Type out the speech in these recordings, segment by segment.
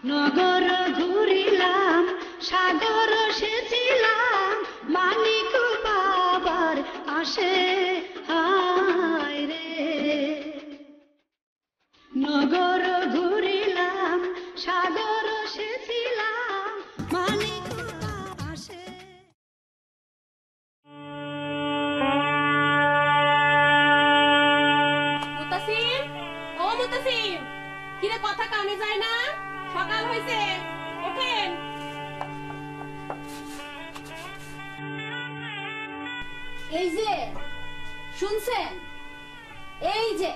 নগর ঘুরিলাম সাগর সেচিলাম মানিক বাবার আসে হায় রে নগর ঘুরিলাম সাগর সেচিলাম মানিক আসে মুতাসিম ও মুতাসিম কিরে কথা কানে যায় না সকাল হইছে ওঠেন এই যে শুনছেন এই যে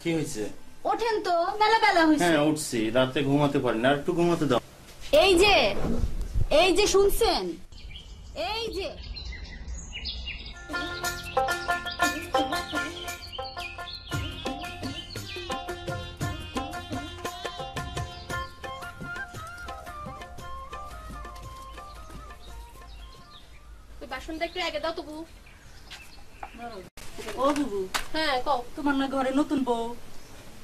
কি হয়েছে ওঠেন তো মেলা বেলা হইছে হ্যাঁ উঠছি রাতে ঘুমাতে পারি না আর একটু ঘুমাতে দাও এই যে শুনছেন এই যে বাসনটা একটু আগে দাও তবু ও বুবু হ্যাঁ কও তোমার না ঘরে নতুন বউ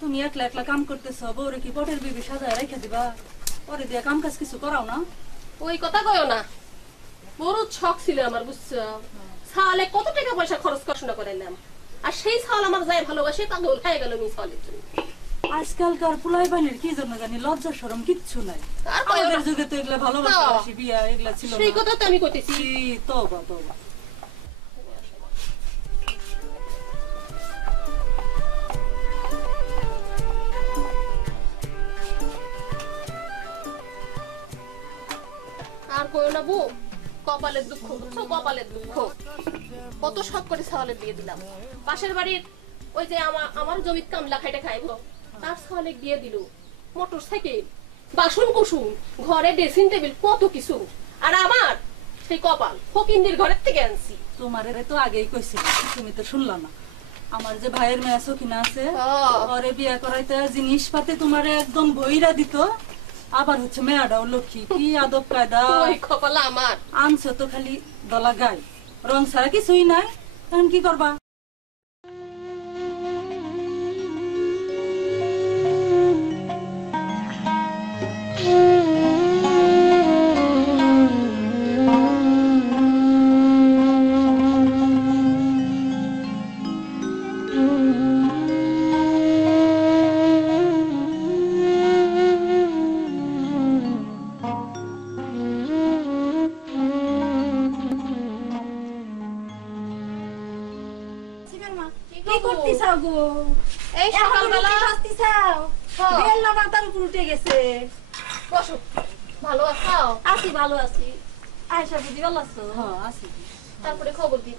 তুমি একলা একলা কাম করতেছ বউরে কি পটের বিবি সাজায় রেখে দিবা পরে দিয়ে কাম কাজ কিছু করাও না ওই কথা কয়ও না বড় শখ ছিল আমার বুঝছো সালে কত টাকা পয়সা খরচ পড়াশোনা করাইলাম আর সেই সাল আমার যায় ভালোবাসে পাগল হয়ে গেল মি সালের জন্য আজকালকার পুলাই বানির কি জন্য জানি লজ্জা শরম কিচ্ছু নাই আর কয়ও আমাদের না। যুগে তো এগুলা ভালোবাসা বিয়া এগুলা ছিল সেই না কথা তো আমি কইতেছি তওবা তওবা আর কইও না বউ কপালের দুঃখ বুঝছো কপালের দুঃখ কত শখ করে সালে দিয়ে দিলাম পাশের বাড়ির ওই যে আমার জমিত কামলা খাইতে খাইবো তার সালে দিয়ে দিল মোটর সাইকেল বাসন কুসুম ঘরে ড্রেসিং টেবিল কত কিছু আর আমার সেই কপাল ফকিন্দির ঘরের থেকে আনছি তোমারে তো আগেই কইছিল তুমি তো শুনলা না আমার যে ভাইয়ের মেয়ে সখিনা আছে ওরে বিয়া করাইতে জিনিসপাতি তোমারে একদম বইরা দিত আবার হচ্ছে মেয়াটাও লক্ষ্মী কি আদব কায়দা ওই কপাল আমার আনছো তো খালি দলা গাই রং ছাড়া কিছুই নাই তখন কি করবা এই সকালবেলা বেল না মাথার উপর উঠে গেছে বসো ভালো আছো আছি ভালো আছি আয়শা বুঝি ভালো আছো হ্যাঁ আছি তারপরে খবর দি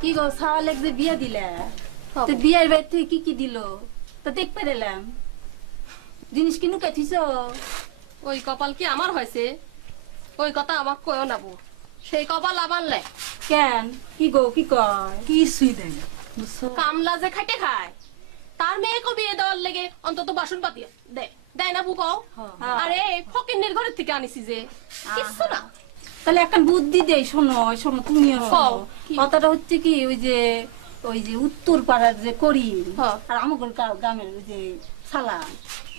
কি গো সাওয়ালেক যে বিয়া দিলা তো বিয়ার বাইরে থেকে কি কি দিল তা দেখ পেলাম জিনিস কিনু কাটিছ ওই কপাল কি আমার হয়েছে ওই কথা আমার কয়ও না বউ সেই কপাল আমার লে কেন কি গো কি কয় কিছুই দেয় না বুঝছো কামলা যে খাইতে খায় তার মেয়েকে বিয়ে দেওয়ার লেগে অন্তত বাসন পাতি দেয় দেয় না বুকাও আরে ফকিন্নির ঘরের থেকে আনিছি যে কিচ্ছু না তাহলে একটা বুদ্ধি দেই, শোনো শোনো তুমিও শোনো। কও, কি? কথাটা হচ্ছে কি, ওই যে উত্তর পাড়ার যে করিম হ্যাঁ। আর আমাদের গ্রামের ওই যে সালাম,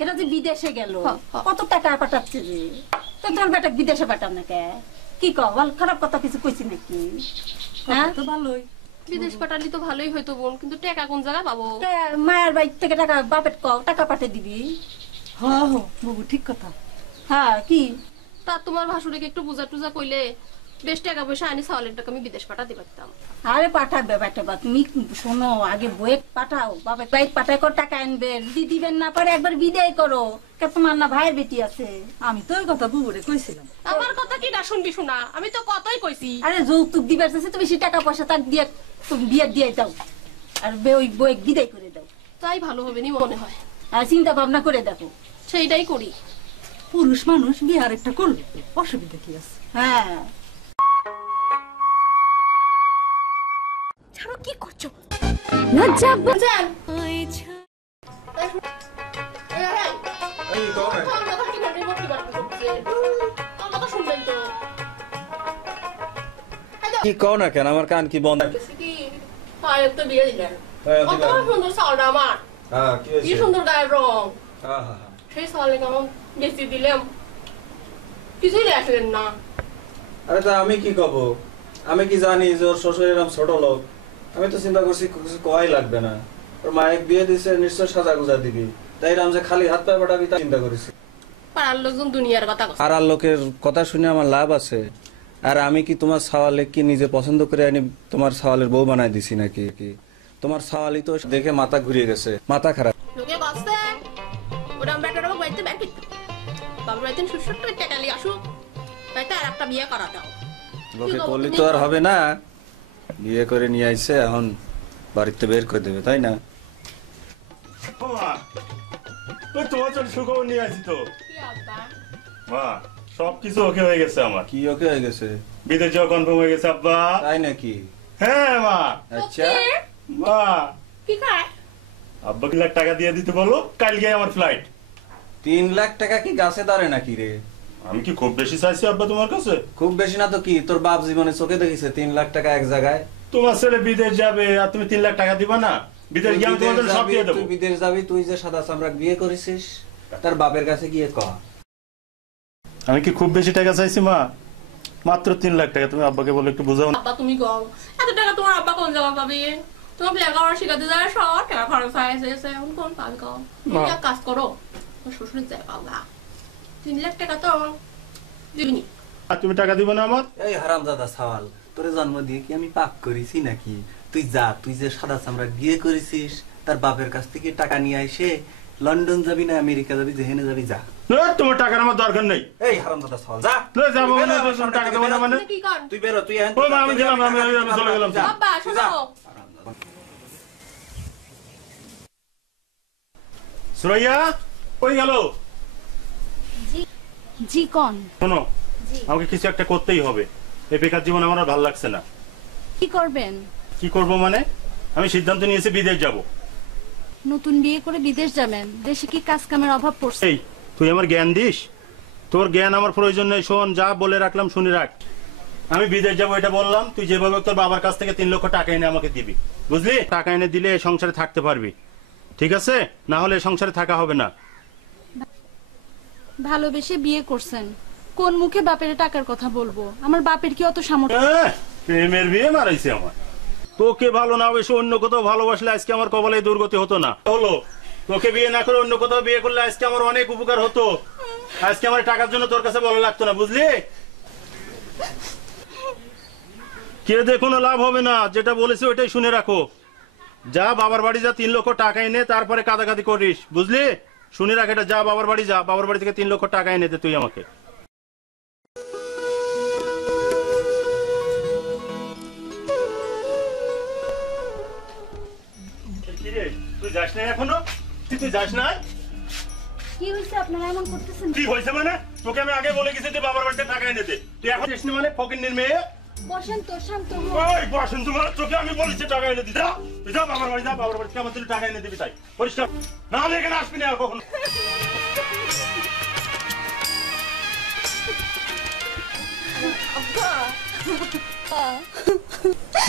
এটা যে বিদেশে গেল, হ্যাঁ, হ্যাঁ। কত টাকা পাঠাচ্ছে যে, তো তোর বেটা বিদেশে পাঠান না কে? কি কও, বল খারাপ কথা কিছু কইছি নাকি? হ্যাঁ, তো ভালোই। বিদেশ পাঠালি তো ভালোই হইতো বোন, কিন্তু টাকা কোন জায়গা পাবো? তা মায়ের বাড়ি থেকে টাকা বাপের কও টাকা পাঠিয়ে দিবি। হ্যাঁ হ্যাঁ বাবু ঠিক কথা। হ্যাঁ কি তা তোমার ভাসুরকে একটু বুঝা টুজা কইলে বেশ টাকা পয়সা আনি চাউলের টাকা আমি বিদেশ পাঠাতে পারতাম। আরে পাঠাবে পাঠাবা, তুমি শোনো আগে বইয়ে পাঠাও, বাপের বাইক পাঠায় কর টাকা আনবে, যদি দিবেন না পারে একবার বিদায় করো। কে তোমার না ভাইয়ের বেটি আছে? আমি তো ওই কথা বুবুরে কইছিলাম। আমার কথা কি না শুনবি শোনা, আমি তো কতই কইছি। আরে যৌতুক দিবার চাইছে তো বেশি টাকা পয়সা তার দিয়ে তুমি বিয়ে দিয়ে দাও, আর ওই বই বিদায় করে দাও। তাই ভালো হবে নি মনে হয়, আর চিন্তা ভাবনা করে দেখো। সেইটাই করি। পুরুষ মানুষ বিয়ে আরেকটা করবে, অসুবিধা কি আছে? হ্যাঁ ছাড়ো, কি করছো? লজ্জা যান। এই কও না। আমার কথা কি বলবি, বলবি বাড়বি করছে। আমার কথা শুনবেন তো। কি কও না কেন, আমার কান কি বন্ধ? বলতেছি কি, সাহেব তো বিয়ে দিলেন। হ্যাঁ, কত দিলাম। সুন্দর চাউলটা আমার, হ্যাঁ, কি কি হয়েছে? সুন্দর গায়ের রং। হ্যাঁ, হ্যাঁ, হ্যাঁ। সেই চাউলে কেমন বেশি দিলাম, কিছুই আসলেন না। আরে তা আমি কি কব? আমি কি জানি যে ওর শ্বশুর এরকম ছোট লোক? আমি তো চিন্তা করছি কিছু কওয়াই লাগবে না, ওর মায়ের বিয়ে দিছে নিশ্চয় সাজা গুজা দিবি, তাই এরকম যে খালি হাত পায়ে পাঠাবি তা চিন্তা করেছি। পাড়ার লোকজন দুনিয়ার কথা কয়। আর আর লোকের কথা শুনে আমার লাভ আছে? আর আমি কি তোমার সাওয়ালে কি নিজে পছন্দ করে আনি তোমার সাওয়ালের বউ বানাই দিছি নাকি? কি তোমার সাওয়ালি তো দেখে মাথা ঘুরিয়ে গেছে, মাথা খারাপ। লোকে বাঁচতে ওরা বেটার বাড়িতে ব্যাগ দিত, বাবার বাড়িতে সুস্থ টাকা নিয়ে আসুক, তাই তো আর একটা বিয়ে করা দাও। লোকে করলে তো আর হবে না, বিয়ে করে নিয়ে আইছে এখন বাড়িতে বের করে দেবে, তাই না? মা, ওই তোমার জন্য সুখবর নিয়ে আসি তো। কি আব্বা? মা, সবকিছু ওকে হয়ে গেছে আমার। কি ওকে হয়ে গেছে? বিদেশ যাওয়া কনফার্ম হয়ে গেছে আব্বা। তাই নাকি? হ্যাঁ মা। আচ্ছা, ওকে, মা, কি খায়? আব্বা কি লাখ টাকা দিয়ে দিতে বলো, কালকে আমার ফ্লাইট। 3 লাখ টাকা কি গাছে ধরে নাকি রে? আমি কি খুব বেশি চাইছি আব্বা তোমার কাছে? খুব বেশি না তো কি, তোর বাপ জীবনে চোখে দেখিছে 3 লাখ টাকা এক জায়গায়? তোমার ছেলে বিদেশ যাবে আর তুমি 3 লাখ টাকা দিবা না? বিদেশ গিয়ে আমি তোমার জন্য সব দিয়ে দেবো। তুই বিদেশ যাবি, তুই যে সাদা চামড়া বিয়ে করেছিস তার বাপের কাছে গিয়ে কহ। আমি কি খুব বেশি টাকা চাইছি মা? মাত্র 3 লাখ টাকা। তুমি আব্বাকে বলে একটু বুঝাও না। আব্বা তুমি গো, এত টাকা তোমার আব্বা কোন জায়গা পাবে? তোমার লেখাপড়া শিখাতে যায় সব টাকা খরচ হয়ে গেছে, এখন কোন পাবে গো? তুমি এক কাজ করো, তোমার শ্বশুরের যায় পাবা, 3 লাখ টাকা তো দিবনি। আর তুমি টাকা দিবে না আমার? এই হারামজাদা সাওয়াল, তোরে জন্ম দিয়ে কি আমি পাপ করেছি নাকি? তুই যা, তুই যে সাদা চামড়া বিয়ে করেছিস তার বাপের কাছ থেকে টাকা নিয়ে আইসে লন্ডন যাবি না আমেরিকা যাবি, যেখানে যাবি যা। তোমার টাকার আমার দরকার নেই। এই হারামজাদা সাওয়াল যা। তুই যাবো না, তুমি টাকা দেবো না মানে? কি কর? তুই বেরো, তুই এখন ও মা, আমি গেলাম, আমি চলে গেলাম। যা। আব্বা শোনো, সুরাইয়া কই গেল? জি কোন শোনো, আমাকে কিছু একটা করতেই হবে। এই বেকার জীবন আমার আর ভালো লাগছে না। কি করবেন? কি করব মানে? আমি সিদ্ধান্ত নিয়েছি বিদেশ যাব। নতুন বিয়ে করে বিদেশ যাবেন? দেশে কি কাজ কামের অভাব পড়ছে? এই তুই আমার জ্ঞান দিস? তোর জ্ঞান আমার প্রয়োজন নেই। শোন, যা বলে রাখলাম শুনে রাখ। আমি বিদেশ যাবো এটা বললাম, তুই যেভাবে তোর বাবার কাছ থেকে 3 লক্ষ টাকা এনে আমাকে দিবি, বুঝলি? টাকা এনে দিলে এই সংসারে থাকতে পারবি, ঠিক আছে? না হলে এই সংসারে থাকা হবে না। ভালোবেসে বিয়ে করছেন, কোন মুখে বাপের টাকার কথা বলবো? আমার বাপের কি অত সামর্থ্য? প্রেমের বিয়ে মারাইছে আমার। তোকে ভালো না বেশি অন্য কোথাও ভালোবাসলে আজকে আমার কপালে দুর্গতি হতো না। হলো তোকে বিয়ে না করে অন্য কোথাও বিয়ে করলে আজকে আমার অনেক উপকার হতো। আজকে আমার টাকার জন্য তোর কাছে বলা লাগতো না, বুঝলি? কে দিয়ে কোনো লাভ হবে না, যেটা বলেছি ওইটাই শুনে রাখো। যা বাবার বাড়ি যা, 3 লক্ষ টাকা এনে তারপরে কাদাকাদি করিস, বুঝলি? শুনে রাখ এটা, যা বাবার বাড়ি যা, বাবার বাড়ি থেকে 3 লক্ষ টাকা এনে দে তুই আমাকে। তুই যাস না এখনো? তুই যাস না? কি হয়েছে আপনারা এমন করতেছেন? কি হয়েছে মানে? তোকে আমি আগে বলে গেছি তুই বাবার বাড়িতে টাকা এনে দে। তুই এখন যাস না মানে? ফকিন্নির মেয়ে। বসেন তো, শান্ত হন। ওই বসেন, তোমার তোকে আমি বলেছি টাকা এনে দিতে। তুই যা বাবার বাড়ি যা, বাবার বাড়ি থেকে আমার জন্য টাকা এনে দিবি, তাই পরিষ্কার? না হলে এখানে আসবি না আর কখনো। আব্বা কি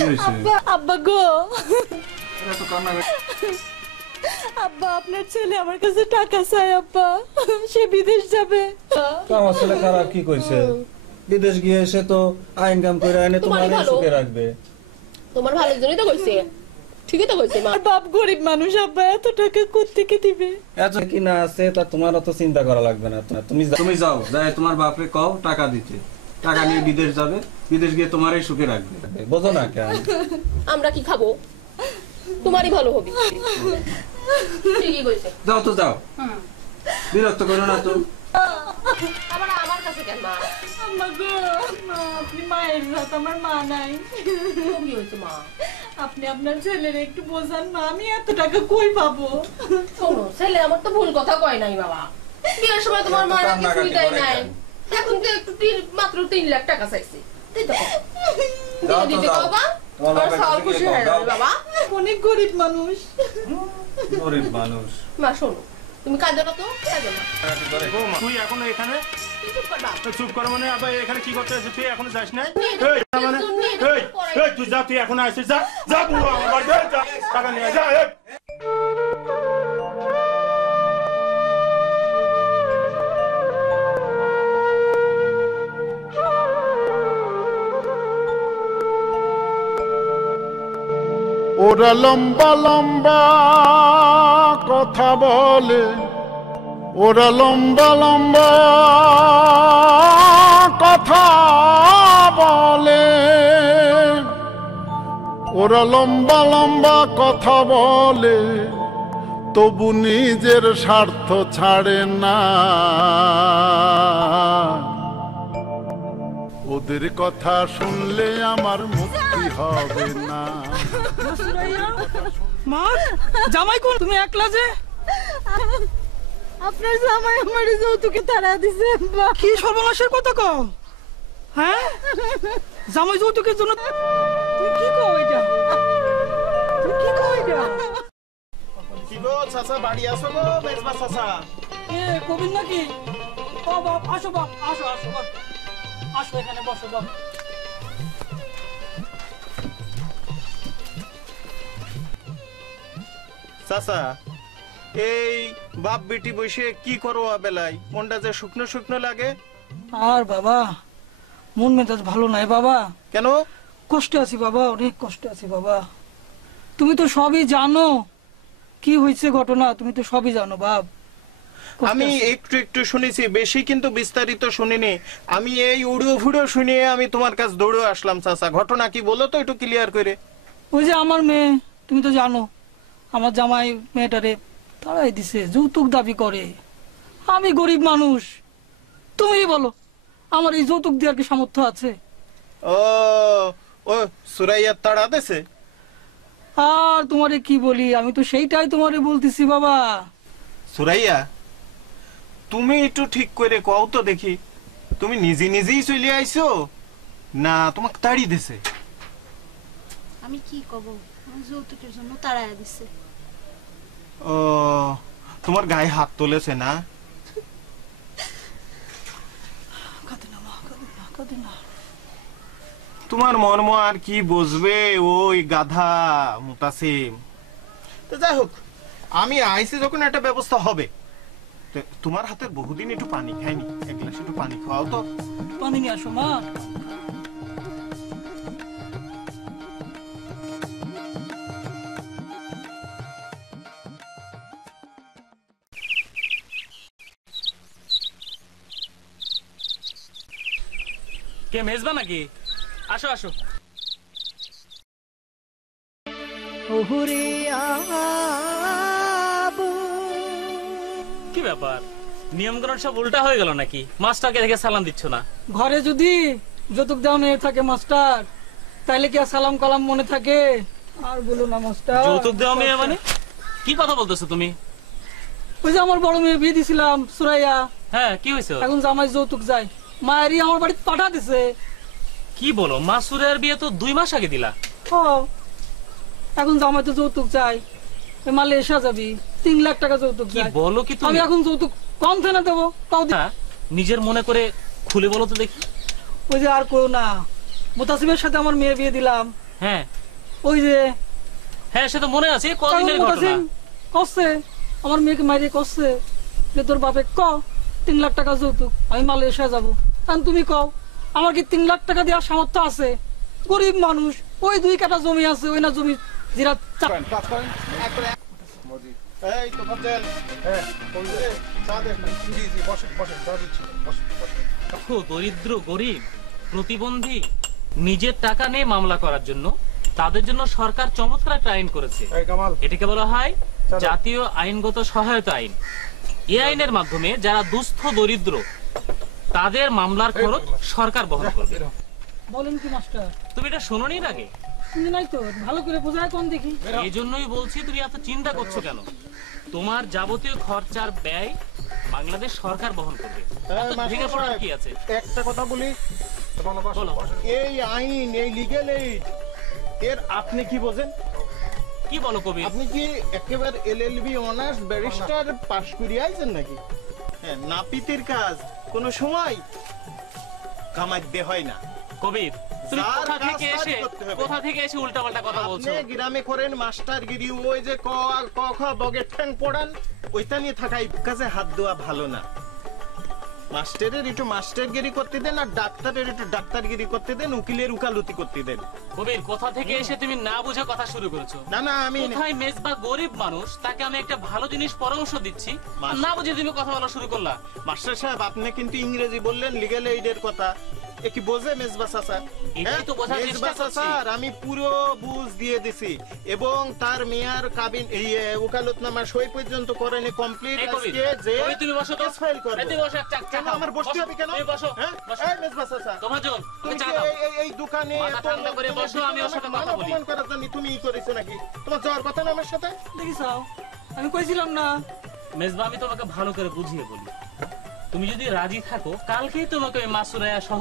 হয়েছে? আব্বা গো, এত কান্না আব্বা আপনার ছেলে আমার কাছে টাকা চাই আব্বা, সে বিদেশ যাবে। আমার ছেলে খারাপ কি কইছে? বিদেশ গিয়ে এসে তো ইনকাম করে এনে তোমারই তোমার ভালো। সুখে রাখবে। তোমার ভালোর জন্যই তো কইছে, ঠিকই তো কইছে মা। আর বাপ গরিব মানুষ আব্বা, এত টাকা কোত্থেকে দিবে? এত কি না আছে তা তোমার অত চিন্তা করা লাগবে না। তুমি যাও, যাই তোমার বাপরে কও টাকা দিতে, টাকা নিয়ে বিদেশ যাবে, বিদেশ গিয়ে তোমারই সুখে রাখবে। বোঝো না কেন? আমরা কি খাবো? তোমারই ভালো হবে। ঠিকই কইছে। যাও তো যাও, বিরক্ত করো না তো। আবার আমার কাছে কেন মা? আম্মা গো, মা, আপনি মায়ের রাত, আমার মা নাই। কি হয়েছে মা? আপনি আপনার ছেলের একটু বোঝান মা, আমি এত টাকা কই পাবো? শোনো, ছেলে আমার তো ভুল কথা কয় নাই বাবা। বিয়ের সময় তোমার মা নাকি কিছুই দেয় নাই, এখন তো একটু মাত্র 3 লাখ টাকা চাইছে। দিতে কও। যাও তো দিতে যাও। কও বা? তোমার আর বাবার সব কাছে খুশি গিয়ে হয়ে কও, যাবে বাবা। অনেক গরিব মানুষ। গরিব মানুষ। মা শোনো, তুমি কাঁদো না তো, কাঁদো না। বৌমা, তুই এখনো এখানে? তুই চুপ কর বাপ। তো চুপ কর মানে আবার এখানে কি করতে আছিস? তুই এখনো যাস নাই? নিয়ে এই, যাও, মানে, নিয়ে যাও, এই, পড়াই। এই, তুই যা, তুই এখন আসিস, যা, যা বুড়ো আমার বাড়িতে, এই, যা, টাকা নিয়ে আয়, যা, এই। ওরা লম্বা লম্বা কথা বলে, ওরা লম্বা লম্বা কথা বলে, ওরা লম্বা লম্বা কথা বলে, তবু নিজের স্বার্থ ছাড়ে না। ওদের কথা শুনলে আমার মুক্তি হবে না। মা, জামাই কোন? তুমি একলা যে? আপনার জামাই আমার যৌতুকে তাড়া দিছে। কি সর্বনাশের কথা কও? হ্যাঁ, জামাই যৌতুকের জন্য? তুমি কি কও এটা? তুমি কি কও এটা? কি গো চাচা, বাড়ি আসো গো, বেজমা চাচা। এ কবির নাকি? ও বাপ, আসো বাপ, আসো আসো বাপ, আসো এখানে বসো বাপ। চাচা, এই বাপ বেটি বসে কি করো বেলায়? মনটা যে শুকনো শুকনো লাগে। আর বাবা, মন মেজাজ ভালো নাই বাবা। কেন? কষ্টে আছি বাবা, অনেক কষ্টে আছি বাবা। তুমি তো সবই জানো, কি হয়েছে ঘটনা, তুমি তো সবই জানো বাপ। কষ্টে আমি আছি। একটু একটু শুনেছি, বেশি কিন্তু বিস্তারিত শুনিনি। আমি এই উড়ো ফুড়ো শুনিয়ে আমি তোমার কাছে দৌড়ে আসলাম। চাচা, ঘটনা কি বলো তো একটু ক্লিয়ার করে। ওই যে আমার মেয়ে, তুমি তো জানো, আমার জামাই মেয়েটারে তাড়াই দিছে, যৌতুক দাবি করে। আমি গরিব মানুষ, তুমি বলো আমার এই যৌতুক দেওয়ার কি সামর্থ্য আছে? ও ও সুরাইয়ার তাড়া দেছে। আর তোমারে কি বলি, আমি তো সেইটাই তোমারে বলতেছি বাবা। সুরাইয়া, তুমি একটু ঠিক করে কও তো দেখি, তুমি নিজে নিজেই চলে আইছো না তোমাকে তাড়ি দেছে? আমি কি কব, আমার যৌতুকের জন্য তাড়ায় দিছে। ও, তোমার গায়ে হাত তুলেছে না? তোমার মর্ম আর কি বুঝবে ওই গাধা মুতাসিম। তো যাই হোক, আমি আইসি যখন একটা ব্যবস্থা হবে। তো তোমার হাতের বহুদিন একটু পানি খাইনি, এক গ্লাস একটু পানি খাওয়াও তো। পানি নিয়ে আসো মা। কে মেজবা নাকি? আসো আসো। কি ব্যাপার, নিয়মকানুন সব উল্টা হয়ে গেল নাকি? মাস্টারকে দেখে সালাম দিচ্ছ না? ঘরে যদি যৌতুক দেওয়া মেয়ে থাকে মাস্টার, তাইলে কি আর সালাম কালাম মনে থাকে? আর বলো না মাস্টার। যৌতুক দেওয়া মেয়ে মানে কি কথা বলতেছো তুমি? ওই যে আমার বড় মেয়ে বিয়ে দিছিলাম, সুরাইয়া, হ্যাঁ, কি হয়েছে? এখন জামাই যৌতুক যায়, মায়েরই আমার বাড়িতে পাঠা দিছে। কি বলো, মাসুরের বিয়ে তো 2 মাস আগে দিলা। ও, এখন জামাই তো যৌতুক যায়, মালয়েশিয়া যাবি, 3 লাখ টাকা যৌতুক কি যায়। বলো কি আমি তুমি? এখন যৌতুক কম থেনা দেবো, তাও হ্যাঁ, নিজের মনে করে খুলে বলো তো দেখি। ওই যে আর করো না, মুতাসিমের সাথে আমার মেয়ে বিয়ে দিলাম। হ্যাঁ ওই যে হ্যাঁ সে তো মনে আছে, কদিনের ঘটনা। মুতাসিম কচ্ছে আমার মেয়েকে মারিয়ে কচ্ছে যে তোর বাপে 3 লাখ টাকা যৌতুক, আমি মালয়েশিয়া যাবো। কারণ তুমি কও আমার কি 3 লাখ টাকা দেওয়ার সামর্থ্য আছে? গরিব মানুষ, ওই 2 কাঠা জমি আছে, ওই না জমি জিরা এই তো ফজল, হ্যাঁ চা দে। জি জি বসেন বসেন, চা দিচ্ছি, বসেন বসেন। দেখো, দরিদ্র গরিব প্রতিবন্ধী নিজের টাকা নিয়ে মামলা করার জন্য তাদের জন্য সরকার চমৎকার একটা আইন করেছে। এই কামাল, এটাকে বলা হয় জাতীয় আইনগত সহায়তা আইন। এই আইনের মাধ্যমে যারা দুস্থ দরিদ্র তাদের মামলার খরচ সরকার বহন করবে। বলেন কি মাস্টার? তুমি এটা শোনোনি এর আগে? শুনি নাই তো, ভালো করে বোঝায় কোন দেখি। এই জন্যই বলছি, তুমি এত চিন্তা করছো কেন? তোমার যাবতীয় খরচার ব্যয় বাংলাদেশ সরকার বহন করবে। এত ভেঙে পড়ার কি আছে? একটা কথা বলি, বলো। এই আইন, এই লিগ্যাল এইড এর আপনি কি বোঝেন? কি বলো কবি? আপনি কি একেবারে এলএলবি অনার্স ব্যারিস্টার পাশ করে আইছেন নাকি? হ্যাঁ, নাপিতের কাজ কোনো সময় কামাইতে হয় না। কবির, তুমি যার কোথা কাজ থেকে তারই এসে করতে হবে। কোথা থেকে এসে উল্টাপাল্টা কথা বলছো? আপনি গ্রামে করেন মাস্টারগিরি, ওই যে ক আর ক খ বগের ঠ্যাং পড়ান, ওইটা নিয়ে থাকা এই কাজে হাত দেওয়া ভালো না। মাস্টারের একটু মাস্টারগিরি করতে দেন, আর ডাক্তারের একটু ডাক্তারগিরি করতে দেন, উকিলের উকালতি করতে দেন। কবির, কোথা থেকে এসে তুমি না বুঝে কথা শুরু করেছো? না না, আমি কোথায় মেজবা গরিব মানুষ, তাকে আমি একটা ভালো জিনিস পরামর্শ দিচ্ছি, আর না বুঝে তুমি কথা বলা শুরু করলা। মাস্টার সাহেব, আপনি কিন্তু ইংরেজি বললেন লিগ্যাল এইডের কথা, এ কি বোঝে মেজবা চাচা? এটাই তো বোঝার চেষ্টা মেজবা করছি। চাচার আমি পুরো বুঝ দিয়ে দিছি, এবং তার মেয়ার কাবিন এই ওকালতনামা সই পর্যন্ত করেনি কমপ্লিট। এই কবির, আজকে যে কবির, তুমি বসো তো। কেস ফাইল করব। এই তুমি বসো, এক চা কেন খাও। আমার বসতে বসো, হবে কেন? তুমি বসো, হ্যাঁ? বসো। এই মেজবা চাচা, তোমার জন্য তুমি চা কি দাও। এই দোকানে মাথা এত ঠান্ডা করে লোকজনের বসো, আমি ওর সাথে ভিতরে কথা আমাকে বলি। অপমান করার জন্য তুমি ই করেছো নাকি? তোমার যাওয়ার কথা না আমার সাথে? দেখিস আমি কইছিলাম না? মেজবা, আমি তোমাকে ভালো করে বুঝিয়ে বলি, তুমি যদি রাজি থাকো কালকেই তোমাকে ওই মাসুরায়া সহ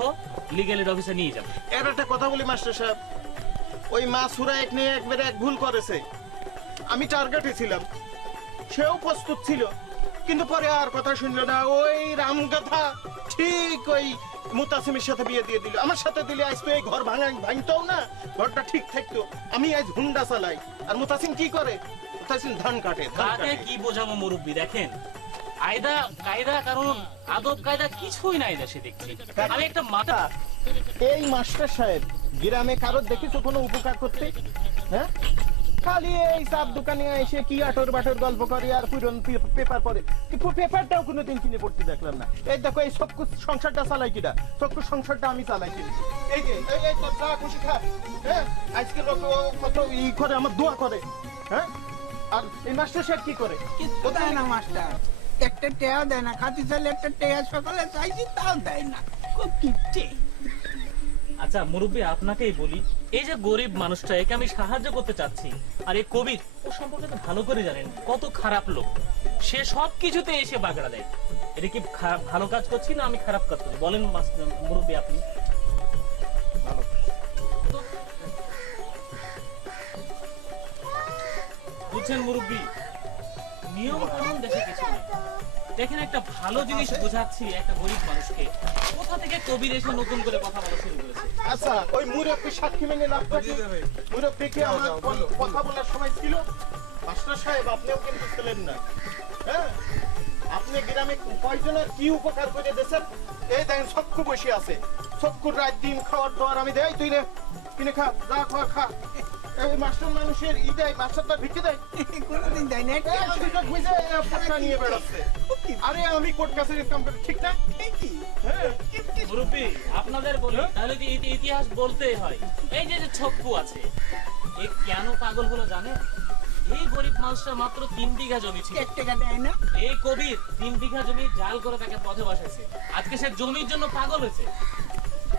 লিগ্যাল এড অফিসে নিয়ে যাবো। এর একটা কথা বলি মাস্টার সাহেব, ওই মাসুরা এক নিয়ে একবারে এক ভুল করেছে। আমি টার্গেটে ছিলাম, সেও প্রস্তুত ছিল, কিন্তু পরে আর কথা শুনলো না। ওই রামগাথা ঠিক ওই মুতাসিমের সাথে বিয়ে দিয়ে দিল। আমার সাথে দিলে আজ তো এই ঘর ভাঙতো না, ঘরটা ঠিক থাকতো। আমি আজ হুন্ডা চালাই, আর মুতাসিম কি করে? মুতাসিম ধান কাটে। তাকে কি বোঝাবো মুরব্বী? দেখেন, আয়দা কায়দা কারণ আদব কায়দা কিছুই নাই দেশে দেখছি। আমি একটা মাথা, এই মাস্টার সাহেব গ্রামে কারোর দেখেছো কোনো উপকার করতে? হ্যাঁ, খালি এই চাপ দোকানে এসে কি আটর বাটর গল্প করে আর পুরন পেপার পড়ে, কিন্তু পেপারটাও কোনোদিন কিনে পড়তে দেখলাম না। এই দেখো, এই সবকু সংসারটা চালাই কিনা? সবকু সংসারটা আমি চালাই কিনা? এই যে এই তো চা খুশি খা। হ্যাঁ, আজকে লোক কত ই করে, আমার দোয়া করে। হ্যাঁ, আর এই মাস্টার সাহেব কি করে? কিচ্ছু দেয় না মাস্টার, একটা টেয়া দেয় না। খাতি চালে একটা টেয়া সকালে চাইছি, তাও দেয় না। খুব কিপটে। আচ্ছা মুরব্বী, আপনাকেই বলি, এই যে গরিব মানুষটা, একে আমি সাহায্য করতে চাচ্ছি, আর এই কবির ও সম্পর্কে তো ভালো করে জানেন কত খারাপ লোক। সে সব কিছুতে এসে বাগড়া দেয়। এটা কি ভালো কাজ করছি না আমি খারাপ কাজ করছি? বলেন মুরব্বী আপনি। বুঝছেন মুরব্বী, নিয়ম কানুন দেশে কিছু নেই। দেখেন, একটা ভালো জিনিস বোঝাচ্ছি একটা গরিব মানুষকে, কোথা থেকে কবির এসে নতুন করে কথা বলা শুরু করেছে। আচ্ছা, ওই মুরব্বী সাক্ষী মেনে লাভ থাকি? মুরব্বী কি আমার কথা বলার সময় ছিল? মাস্টার সাহেব, আপনিও কিন্তু ছিলেন না। হ্যাঁ, আপনি গ্রামে কয়জনের কি উপকার করে দিয়েছেন? এই দেখেন, চক্ষু বসে আছে, চক্ষুর রাত দিন খাওয়ার দাওয়ার আমি দেয়, তুই রে কিনে খা, যা খাওয়া খা। এই মাস্টার মানুষের ই দেয়, মাস্টারটা ভিক্ষে দেয়? কোনোদিন দেয় না। নিয়ে বেড়াচ্ছে। আরে আমি কোর্ট কাছারির কাম করি, ঠিক না? হ্যাঁ, মুরব্বী, আপনাদের বলি, তাহলে তো ইতিহাস বলতেই হয়। এই যে ছক্কু আছে, এ কেন পাগল হলো জানে? এই গরিব মানুষটা মাত্র 3 বিঘা জমি ছিল। এই কবির 3 বিঘা জমি জাল করে তাকে পথে বসাইছে। আজকে সে জমির জন্য পাগল হয়েছে।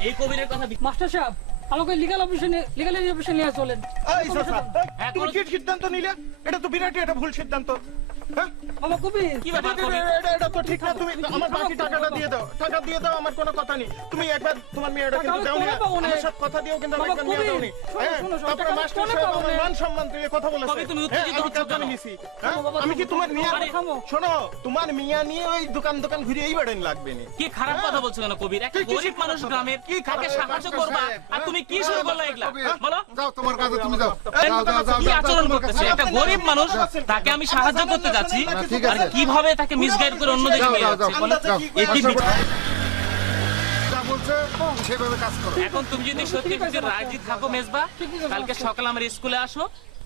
এই কবিরের কথা মাস্টার সাহেব, আমাকে লিগ্যাল অফিসে নিয়ে চলেন। এই চাচা, তুমি কি সিদ্ধান্ত নিলে? এটা তো বিরাট একটা ভুল সিদ্ধান্ত। হ্যাঁ বাবা কবির কি ব্যাপার কবির? এটা তো ঠিক না। তুমি আমার বাকি টাকাটা দিয়ে দাও, টাকা দিয়ে দাও, আমার কোনো কথা নেই। তুমি একবার তোমার মেয়েটা কিন্তু দাও না, আমার সব কথা দিও কিন্তু একবার নিয়ে দাও নি। হ্যাঁ তারপরে মাস্টার সাহেব আমার মান সম্মান তুই কথা বলেছ। কবি তুমি উত্তেজিত হচ্ছ কেন? নিছি হ্যাঁ আমি কি তোমার মিয়া? শোনো তোমার মিয়া নিয়ে ওই দোকান ঘুরে এই বেড়েন লাগবে না। কি খারাপ কথা বলছো কেন কবির? একটা গরিব মানুষ গ্রামের, কি তাকে সাহায্য করবা আর তুমি কি শুরু করলা এগুলা? বলো যাও তোমার কাজে তুমি যাও। যাও যাও যাও। কি আচরণ করতেছে একটা গরিব মানুষ, তাকে আমি সাহায্য করতে যাচ্ছি আর কিভাবে তাকে মিসগাইড করে অন্যদিকে নিয়ে যাচ্ছে বলো? এ কি বিচার? যা বলছে সেভাবে কাজ করো। এখন তুমি যদি সত্যি সত্যি রাজি থাকো মেজবা, কালকে সকালে আমার স্কুলে আসো,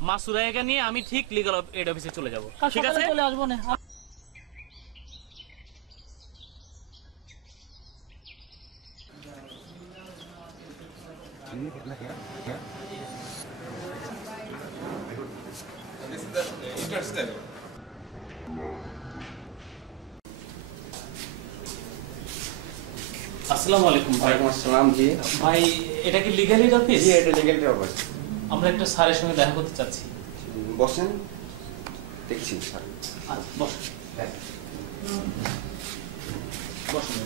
মা সুরাইয়াকে নিয়ে আমি ঠিক লিগ্যাল এড অফিসে চলে যাব। ঠিক আছে? চলে আসবো না। আসসালামু আলাইকুম ভাই। আসসালাম জি। ভাই এটা কি লিগ্যাল এড অফিস? জি এটা লিগ্যাল অফিস। আমরা একটা স্যারের সঙ্গে দেখা করতে চাচ্ছি। বসেন, দেখছি স্যার। বসুন। বসুন।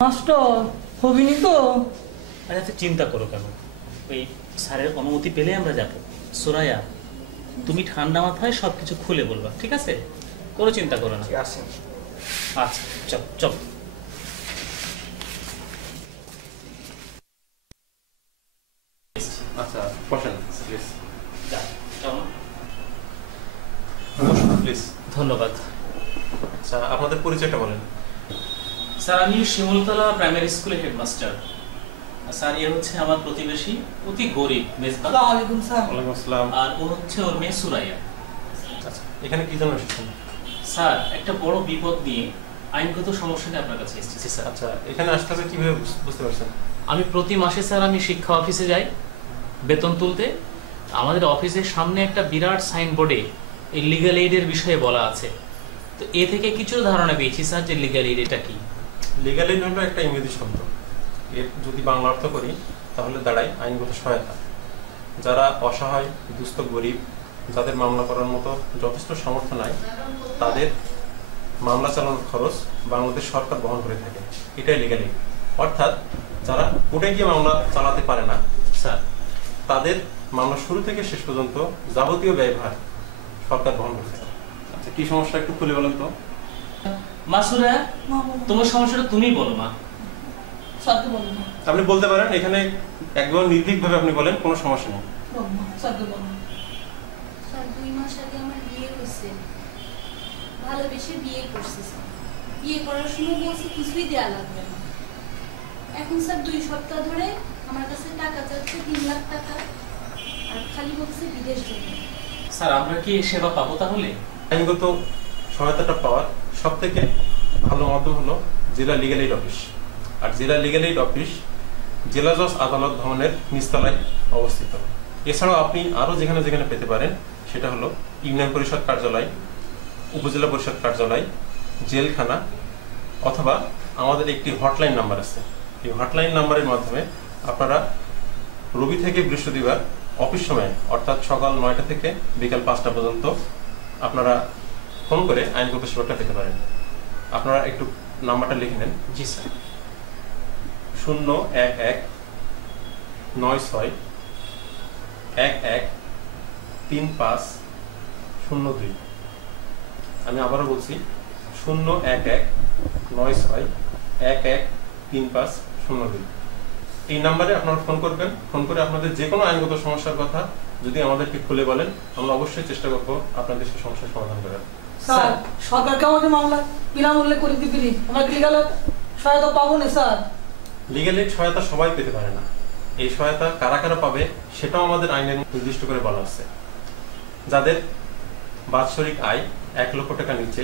মাস্টার হবিনি তো? আরে এত চিন্তা করো কেন? ওই স্যারের অনুমতি পেলে আমরা যাব। সুরাইয়া তুমি ঠান্ডা মাথায় সবকিছু খুলে বলবা, ঠিক আছে? কোনো চিন্তা করো না। আসেন। আচ্ছা চল চল। আচ্ছা বসেন প্লিজ। প্লিজ। ধন্যবাদ। আচ্ছা আপনাদের পরিচয়টা বলেন। স্যার আমি শিমুলতলা প্রাইমারি স্কুলের হেডমাস্টার। স্যার এ হচ্ছে আমার প্রতিবেশী, অতি গরিব মেজবা। ওয়ালাইকুম সালাম। ওয়ালাইকুম আসসালাম। আর ও হচ্ছে ওর মেয়ে সুরাইয়া। আচ্ছা এখানে কি জন্য এসেছেন? স্যার একটা বড় বিপদ নিয়ে আইনগত সমস্যা নিয়ে আপনার কাছে এসেছি স্যার। আচ্ছা এখানে আসতে হবে কিভাবে বুঝতে পারছেন? আমি প্রতি মাসে স্যার আমি শিক্ষা অফিসে যাই বেতন তুলতে। আমাদের অফিসের সামনে একটা বিরাট সাইনবোর্ডে এই লিগ্যাল এইডের বিষয়ে বলা আছে। তো এ থেকে কিছু ধারণা পেয়েছি স্যার যে লিগ্যাল এইড এটা কি। লিগ্যাল এইড হলো একটা ইংরেজি শব্দ। এর যদি বাংলা অর্থ করি তাহলে দাঁড়ায় আইনগত সহায়তা। যারা অসহায়, দুস্থ, গরিব, যাদের মামলা করার মতো যথেষ্ট সামর্থ্য নাই, তাদের মামলা চালানোর খরচ বাংলাদেশ সরকার বহন করে থাকে। এটাই লিগ্যাল এইড। অর্থাৎ যারা কোর্টে গিয়ে মামলা চালাতে পারে না স্যার, তাদের মামলা শুরু থেকে শেষ পর্যন্ত যাবতীয় ব্যয়ভার সরকার বহন করে থাকে। আচ্ছা কি সমস্যা একটু খুলে বলেন তো। মাসুরা তোমার সমস্যাটা তুমি বলো মা। স্যারকে বলুন। আপনি বলতে পারেন, এখানে একদম নির্ভীকভাবে আপনি বলেন, কোনো সমস্যা নেই। স্যারকে বলুন। স্যার 2 মাস আগে আমার বিয়ে হয়েছে, ভালোবেসে বিয়ে করছি স্যার। বিয়ে করার সময় বলছি কিছুই দেয়া লাগবে না। এখন স্যার 2 সপ্তাহ ধরে আমার কাছে টাকা চাচ্ছে 3 লাখ টাকা, আর খালি বলছে বিদেশ যাবে। স্যার আমরা কি এই সেবা পাবো তাহলে? আইনগত সহায়তাটা পাওয়ার সব থেকে ভালো মাধ্যম হলো জেলা লিগ্যাল এইড অফিস। আর জেলা লিগ্যাল এইড অফিস জেলা জজ আদালত ভবনের নিচতলায় অবস্থিত। এছাড়াও আপনি আরও যেখানে যেখানে পেতে পারেন সেটা হলো ইউনিয়ন পরিষদ কার্যালয়, উপজেলা পরিষদ কার্যালয়, জেলখানা, অথবা আমাদের একটি হটলাইন নাম্বার আছে। এই হটলাইন নাম্বারের মাধ্যমে আপনারা রবি থেকে বৃহস্পতিবার অফিস সময়ে অর্থাৎ সকাল 9টা থেকে বিকাল 5টা পর্যন্ত আপনারা ফোন করে আইনগত সেবাটা পেতে পারেন। আপনারা একটু নাম্বারটা লিখে নেন। জি স্যার। 01196113502। আমি আবারও বলছি 01196113502। এই নাম্বারে আপনারা ফোন করবেন। ফোন করে আপনাদের যে কোনো আইনগত সমস্যার কথা যদি আমাদেরকে খুলে বলেন, আমরা অবশ্যই চেষ্টা করবো আপনাদের সেই সমস্যার সমাধান করার। স্যার সরকারকে আমাকে মামলা বিনামূল্যে করে দিবি, আমরা কি লিগ্যাল সহায়তা পাবো না স্যার? লিগ্যাল এইড সহায়তা সবাই পেতে পারে না। এই সহায়তা কারা কারা পাবে সেটাও আমাদের আইনে নির্দিষ্ট করে বলা আছে। যাদের বাৎসরিক আয় 1 লক্ষ টাকা নিচে,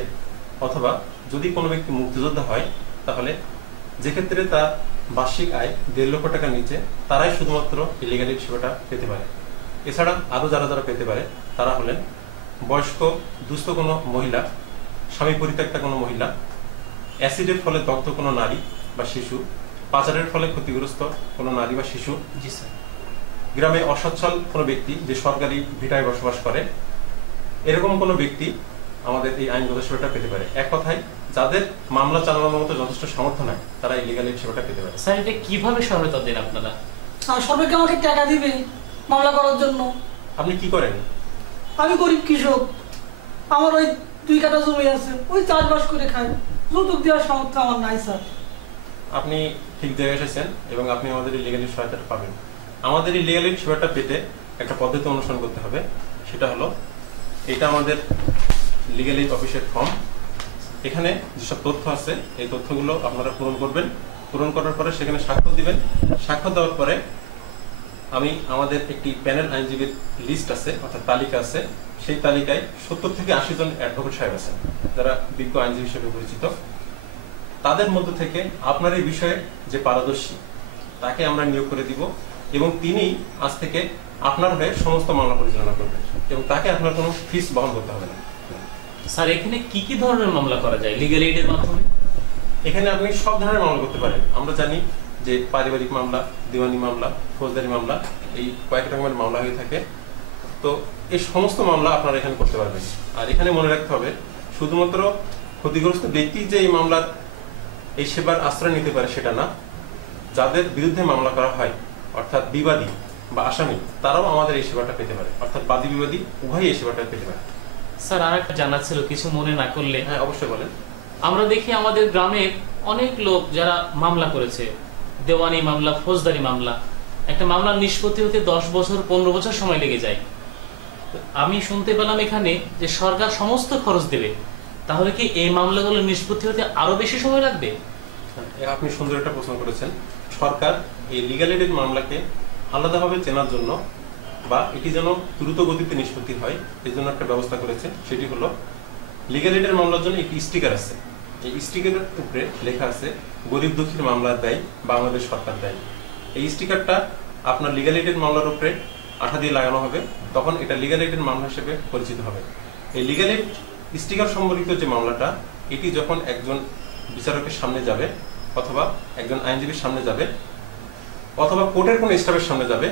অথবা যদি কোনো ব্যক্তি মুক্তিযোদ্ধা হয় তাহলে যেক্ষেত্রে তার বার্ষিক আয় 1.5 লক্ষ টাকা নিচে, তারাই শুধুমাত্র এই লিগ্যাল এইড সেবাটা পেতে পারে। এছাড়া আরও যারা যারা পেতে পারে তারা হলেন বয়স্ক দুস্থ কোনো মহিলা, স্বামী পরিত্যক্তা কোনো মহিলা, অ্যাসিডের ফলে দগ্ধ কোনো নারী বা শিশু, পাচারের ফলে ক্ষতিগ্রস্ত কোনো নারী বা শিশু। জি স্যার। গ্রামে অসচ্ছল কোনো ব্যক্তি যে সরকারি ভিটায় বসবাস করে এরকম কোনো ব্যক্তি আমাদের এই আইনগত সেবাটা পেতে পারে। এক কথায় যাদের মামলা চালানোর মতো যথেষ্ট সামর্থ্য নাই তারা এই লিগ্যাল এইড সেবাটা পেতে পারে। স্যার এটা কিভাবে সহায়তা দেন আপনারা? সরকারকে আমাকে টাকা দিবে মামলা করার জন্য। আপনি কি করেন? আমি গরিব কৃষক, আমার ওই 2 কাঠা জমি আছে, ওই চাষবাস করে খাই, যৌতুক দেওয়ার সামর্থ্য আমার নাই স্যার। আপনি ঠিক জায়গায় এসেছেন এবং আপনি আমাদের এই লিগ্যাল এইড সহায়তাটা পাবেন। আমাদের এই লিগ্যাল এইড সেবাটা পেতে একটা পদ্ধতি অনুসরণ করতে হবে, সেটা হলো এটা আমাদের লিগ্যাল এইড অফিসের ফর্ম। এখানে যেসব তথ্য আছে এই তথ্যগুলো আপনারা পূরণ করবেন। পূরণ করার পরে সেখানে স্বাক্ষর দিবেন। স্বাক্ষর দেওয়ার পরে আমি আমাদের একটি প্যানেল আইনজীবীর লিস্ট আছে অর্থাৎ তালিকা আছে, সেই তালিকায় 70 থেকে 80 জন অ্যাডভোকেট সাহেব আছেন যারা বিজ্ঞ আইনজীবী হিসেবে পরিচিত। তাদের মধ্য থেকে আপনার এই বিষয়ে যে পারদর্শী তাকে আমরা নিয়োগ করে দিব এবং তিনি আজ থেকে আপনার হয়ে সমস্ত মামলা পরিচালনা করবেন এবং তাকে আপনার কোনো ফিস বহন করতে হবে না। স্যার এখানে কি কি ধরনের মামলা করা যায় লিগ্যাল এইডের মাধ্যমে? এখানে আপনি সব ধরনের মামলা করতে পারেন। আমরা জানি যে পারিবারিক মামলা, দিওয়ানি মামলা, ফৌজদারি মামলা, এই কয়েক রকমের মামলা হয়ে থাকে। তো এই সমস্ত মামলা আপনারা এখানে করতে পারবেন। আর এখানে মনে রাখতে হবে শুধুমাত্র ক্ষতিগ্রস্ত ব্যক্তি যে এই মামলার এই সেবার আশ্রয় নিতে পারে সেটা না, যাদের বিরুদ্ধে মামলা করা হয় অর্থাৎ বিবাদী বা আসামি তারাও আমাদের এই সেবাটা পেতে পারে, অর্থাৎ বাদী বিবাদী উভয়ই এই সেবাটা পেতে পারে। স্যার আর একটা জানার ছিল, কিছু মনে না করলে। হ্যাঁ অবশ্যই বলেন। আমরা দেখি আমাদের গ্রামের অনেক লোক যারা মামলা করেছে, দেওয়ানি মামলা, ফৌজদারি মামলা, একটা মামলার নিষ্পত্তি হতে 10 বছর 15 বছর সময় লেগে যায়। আমি শুনতে পেলাম এখানে যে সরকার সমস্ত খরচ দেবে, তাহলে কি এই মামলাগুলো নিষ্পত্তি হতে আরো বেশি সময় লাগবে? আপনি সুন্দর একটা প্রশ্ন করেছেন। সরকার এই লিগ্যাল এইডের মামলাকে আলাদাভাবে চেনার জন্য বা এটি যেন দ্রুত গতিতে নিষ্পত্তি হয় এই জন্য একটা ব্যবস্থা করেছে। সেটি হলো লিগ্যাল এইডের মামলার জন্য একটি স্টিকার আছে। এই স্টিকারের উপরে লেখা আছে গরিব দুঃখীর মামলার দায় বাংলাদেশ সরকার দায়ী। এই স্টিকারটা আপনার লিগ্যাল এইডের মামলার উপরে আঠা দিয়ে লাগানো হবে, তখন এটা লিগ্যাল এইডের মামলা হিসেবে পরিচিত হবে। এই লিগ্যাল এইড স্টিকার সম্বলিত যে মামলাটা এটি যখন একজন বিচারকের সামনে যাবে অথবা একজন আইনজীবীর সামনে যাবে অথবা কোর্টের কোনো স্টাফের সামনে যাবে,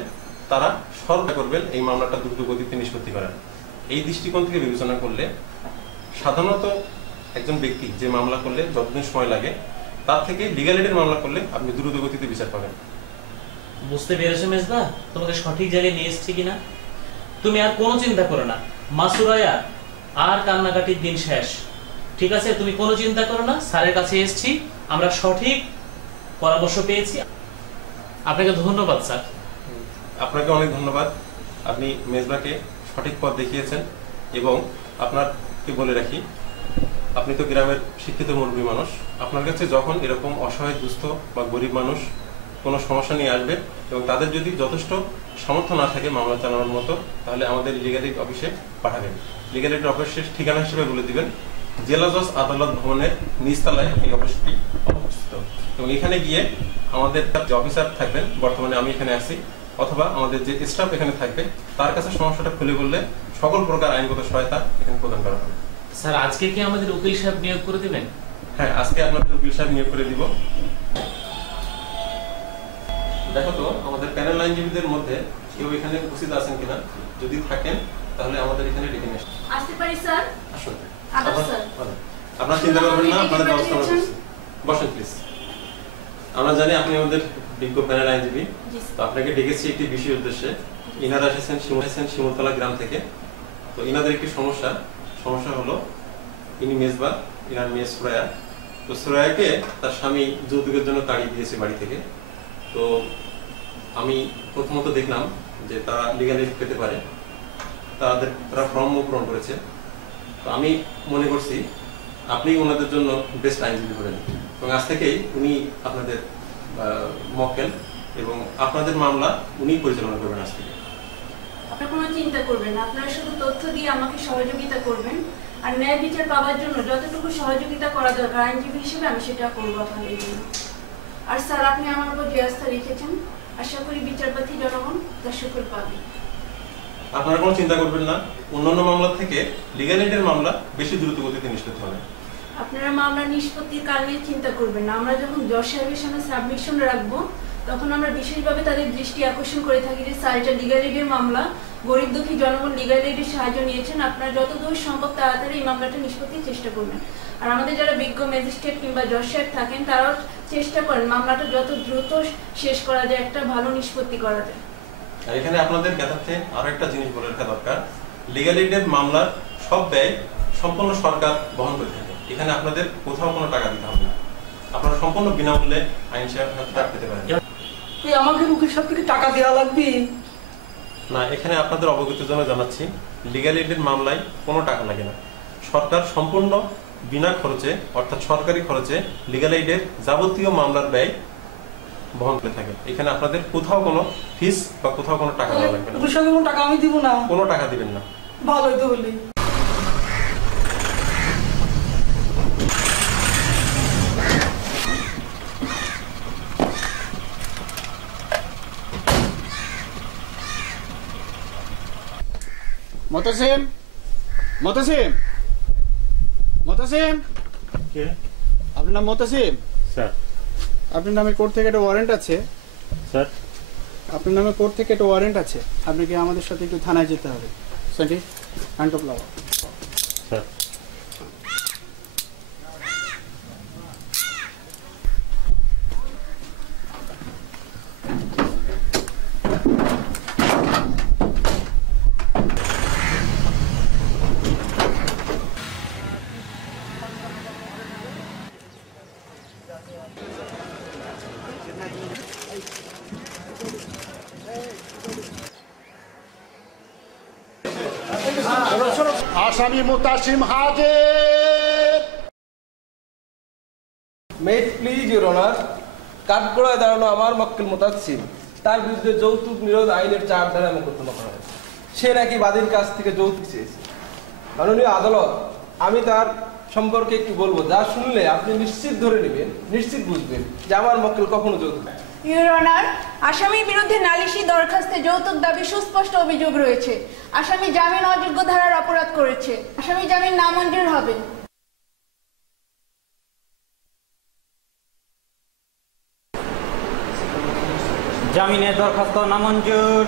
তারা সরকার করবেন এই মামলাটা দ্রুত গতিতে নিষ্পত্তি করেন। এই দৃষ্টিকোণ থেকে বিবেচনা করলে সাধারণত একজন ব্যক্তি যে মামলা করলে যতদিন সময় লাগে তার থেকে লিগ্যাল এইডের মামলা করলে আপনি দ্রুত গতিতে বিচার পাবেন। বুঝতে পেরেছো মেজদা? তোমাকে সঠিক জায়গায় নিয়ে এসেছি কিনা? তুমি আর কোনো চিন্তা করো না, মাসুরায়া আর কান্নাকাটির দিন শেষ। ঠিক আছে, তুমি কোনো চিন্তা করো না, স্যারের কাছে এসেছি, আমরা সঠিক পরামর্শ পেয়েছি। আপনাকে ধন্যবাদ স্যার। আপনাকে অনেক ধন্যবাদ। আপনি মেজবাকে সঠিক পথ দেখিয়েছেন এবং আপনাকে বলে রাখি আপনি তো গ্রামের শিক্ষিত মুরব্বী মানুষ। আপনার কাছে যখন এরকম অসহায় দুস্থ বা গরিব মানুষ কোনো সমস্যা নিয়ে আসবে এবং তাদের যদি যথেষ্ট সামর্থ্য না থাকে মামলা চালানোর মতো, তাহলে আমাদের লিগ্যাল এইড অফিসে পাঠাবেন। লিগ্যাল এইড অফিসের ঠিকানা হিসেবে বলে দিবেন জেলা জজ আদালত ভবনের নিচতলায় এই অফিসটি অবস্থিত এবং এখানে গিয়ে আমাদের যে অফিসার থাকবেন, বর্তমানে আমি এখানে আছি, অথবা আমাদের যে স্টাফ এখানে থাকবে তার কাছে সমস্যাটা খুলে বললে সকল প্রকার আইনগত সহায়তা এখানে প্রদান করা হবে। স্যার আজকে কি আমাদের উকিল সাহেব নিয়োগ করে দিবেন? হ্যাঁ, আজকে আপনাদের উকিল সাহেব নিয়োগ করে দিব। দেখো তো আমাদের প্যানেল আইনজীবীদের মধ্যে কেউ এখানে উপস্থিত আছেন কিনা, যদি থাকেন তাহলে আমাদের এখানে ডেকে নিয়ে আসতে পারি স্যার? আসুন। আদাব স্যার। আপনারা চিন্তা করবেন না, আপনাদের ব্যবস্থা আমরা করছি। বসেন প্লিজ। আমরা জানি আপনি আমাদের বিজ্ঞ প্যানেল আইনজীবী, তো আপনাকে ডেকেছি একটি বিশেষ উদ্দেশ্যে। ইনারা এসেছেন শিমুলতলা গ্রাম থেকে। তো ইনাদের একটি সমস্যা হলো ইনি মেজবা, ইনার মেয়ে সুরায়া। তো সুরায়াকে তার স্বামী যৌতুকের জন্য তাড়িয়ে দিয়েছে বাড়ি থেকে। তো আমি প্রথমত দেখলাম যে তারা লিগ্যাল এইড পেতে পারে, তারা ফর্মও পূরণ করেছে। তো আমি মনে করছি আপনি ওনাদের জন্য বেস্ট আইনজীবী হবেন এবং আজ থেকেই উনি আপনাদের মক্কেল এবং আপনাদের মামলা উনি পরিচালনা করবেন আজ থেকে। আপনারা কোনো চিন্তা করবেন না, আপনারা শুধু তথ্য দিয়ে আমাকে সহযোগিতা করবেন আর ন্যায় বিচার পাওয়ার জন্য যতটুকু সহযোগিতা করা দরকার আইনজীবী হিসেবে আমি সেটা করবো আপনাদের জন্য। আর স্যার আপনি আমার উপর যে আস্থা রেখেছেন, আশা করি বিচারপতি জনগণ তার সুফল পাবে। আপনারা কোনো চিন্তা করবেন না, অন্যান্য মামলা থেকে লিগ্যাল এইডের মামলা বেশি দ্রুত গতিতে নিষ্পত্তি হবে। আপনারা মামলা নিষ্পত্তির কারণে চিন্তা করবেন না, আমরা যখন জজ সাহেবের সামনে সাবমিশন রাখবো তখন আমরা বিশেষভাবে তাদের দৃষ্টি আকর্ষণ করে থাকি যে স্যার এটা লিগ্যাল এইডের মামলা, গরিব দুঃখী জনগণ লিগ্যাল এইডের সাহায্য নিয়েছেন, আপনারা যতদূর সম্ভব তাড়াতাড়ি এই মামলাটা নিষ্পত্তির চেষ্টা করবেন। আর আমাদের যারা বিজ্ঞ ম্যাজিস্ট্রেট কিংবা জজ সাহেব থাকেন তারাও চেষ্টা করেন মামলাটা যত দ্রুত শেষ করা যায়, একটা ভালো নিষ্পত্তি করা যায়। আর এখানে আপনাদের জ্ঞাতার্থে আরো একটা জিনিস বলে রাখা দরকার, লিগ্যাল এইডের মামলার সব ব্যয় সম্পূর্ণ সরকার বহন করে থাকে। এখানে আপনাদের কোথাও কোনো টাকা দিতে হবে না, আপনারা সম্পূর্ণ বিনামূল্যে আইন সহায়তা পেতে পারেন। আমাকে মুখের সব থেকে টাকা দেওয়া লাগবে না, এখানে আপনাদের অবগতির জন্য জানাচ্ছি, লিগ্যাল এইডের মামলায় কোনো টাকা লাগে না। সরকার সম্পূর্ণ বিনা খরচে অর্থাৎ সরকারি খরচে লিগ্যাল এইডের যাবতীয় মামলার ব্যয় বহন করে থাকে। এখানে আপনাদের কোথাও কোনো ফিস বা কোথাও কোনো টাকা দেওয়া লাগবে না। কোনো টাকা আমি দিব না? কোনো টাকা দিবেন না। ভালোই তো বলি। মতসিম, মতসিম, মতসিম, কে? আপনার নাম মতসিম? স্যার। আপনার নামে কোর্ট থেকে একটা ওয়ারেন্ট আছে। স্যার। আপনার নামে কোর্ট থেকে একটা ওয়ারেন্ট আছে, আপনাকে আমাদের সাথে একটু থানায় যেতে হবে। সঠিক হ্যান্ডকাপ লাগাও। স্যার। আসামি মুতাসিম হাজির। মেট প্লিজ ইউর অনার, কাঠগড়ায় দাঁড়ানো আমার মক্কেল মুতাসিম, তার বিরুদ্ধে যৌতুক নিরোধ আইনের 4 ধারায় মোকদ্দমা করা হয়েছে। সে নাকি বাদীর কাছ থেকে যৌতুক চেয়েছে। মাননীয় আদালত, আমি তার সম্পর্কে একটু বলবো, যা শুনলে আপনি নিশ্চিত ধরে নেবেন, নিশ্চিত বুঝবেন যে আমার মক্কেল কখনো যৌতুক নেয়। ইউর অনার, আসামির বিরুদ্ধে নালিশি দরখাস্তে যৌতুক দাবি সুস্পষ্ট অভিযোগ রয়েছে। আসামি জামিন অযোগ্য ধারার অপরাধ করেছে। আসামি জামিন নামঞ্জুর হবে। জামিনের দরখাস্ত নামঞ্জুর।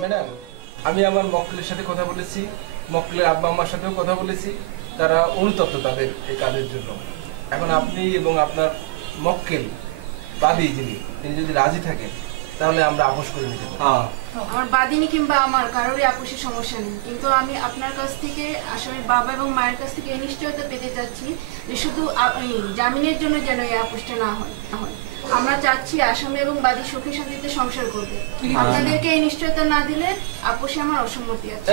ম্যাডাম, আমি আমার মক্কেলের সাথে কথা বলেছি, মক্কেলের আব্বা আম্মার সাথেও কথা বলেছি, তারা অনুতপ্ত তাদের এই কাজের জন্য। এখন আপনি এবং আপনার মক্কেল বাদী তিনি যদি রাজি থাকেন তাহলে আমরা আপোষ করে নিতে পারি। আমার বাদিনী কিংবা আমার কারোরই আপোষের সমস্যা নেই, কিন্তু আমি আপনার কাছ থেকে আসামির বাবা এবং মায়ের কাছ থেকে এই নিশ্চয়তা পেতে চাচ্ছি যে শুধু জামিনের জন্য যেন এই আপোষটা না হয়। আমরা চাচ্ছি আসামি এবং বাদী সুখে শান্তিতে সংসার করবে। আপনাদেরকে এই নিশ্চয়তা না দিলে আপোষে আমার অসম্মতি আছে।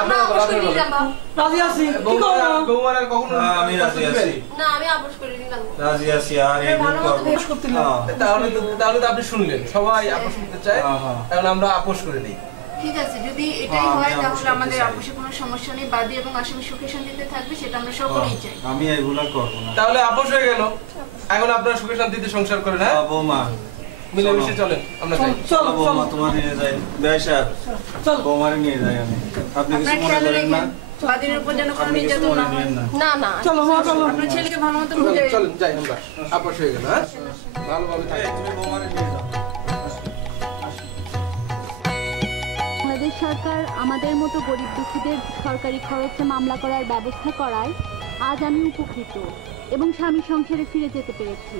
আমি রাজি আছি। না, আমি আপোষ করে নিলাম। রাজি আছি। আর এই তাহলে তো আপনি শুনলেন, সবাই আপোষ করতে চায়, এখন আমরা আপোষ করে নিই। ঠিক আছে, যদি এটাই হয় তাহলে আমাদের আপোষে কোনো সমস্যা নেই। বাদী এবং আসামি সুখে শান্তিতে থাকবে, সেটা আমরা সকলেই চাই। আমি এগুলা করব না। তাহলে আপোষ হয়ে গেল, এখন আপনারা সুখে শান্তিতে সংসার করেন। হ্যাঁ বৌমা, মিলেমিশে চলেন, আমরা যাই। চলো বৌমা, তোমার নিয়ে যাই। বেশ স্যার, বৌমারে নিয়ে যাই আমি। আপনি কিছু মনে করেন না? বাদীর উপর যেন কোনো নির্যাতন না হয়। না না, চলো মা, চলো। আপনার ছেলেকে ভালো মতো বুঝাই। চলেন যাই, আমরা আপোষ হয়ে গেল। হ্যাঁ, ভালোভাবে থাকেন। তুমি বৌমারে নিয়ে যাও। বাংলাদেশ সরকার আমাদের মতো গরিব দুঃখীদের সরকারি খরচে মামলা করার ব্যবস্থা করায় আজ আমি উপকৃত এবং স্বামী সংসারে ফিরে যেতে পেরেছি।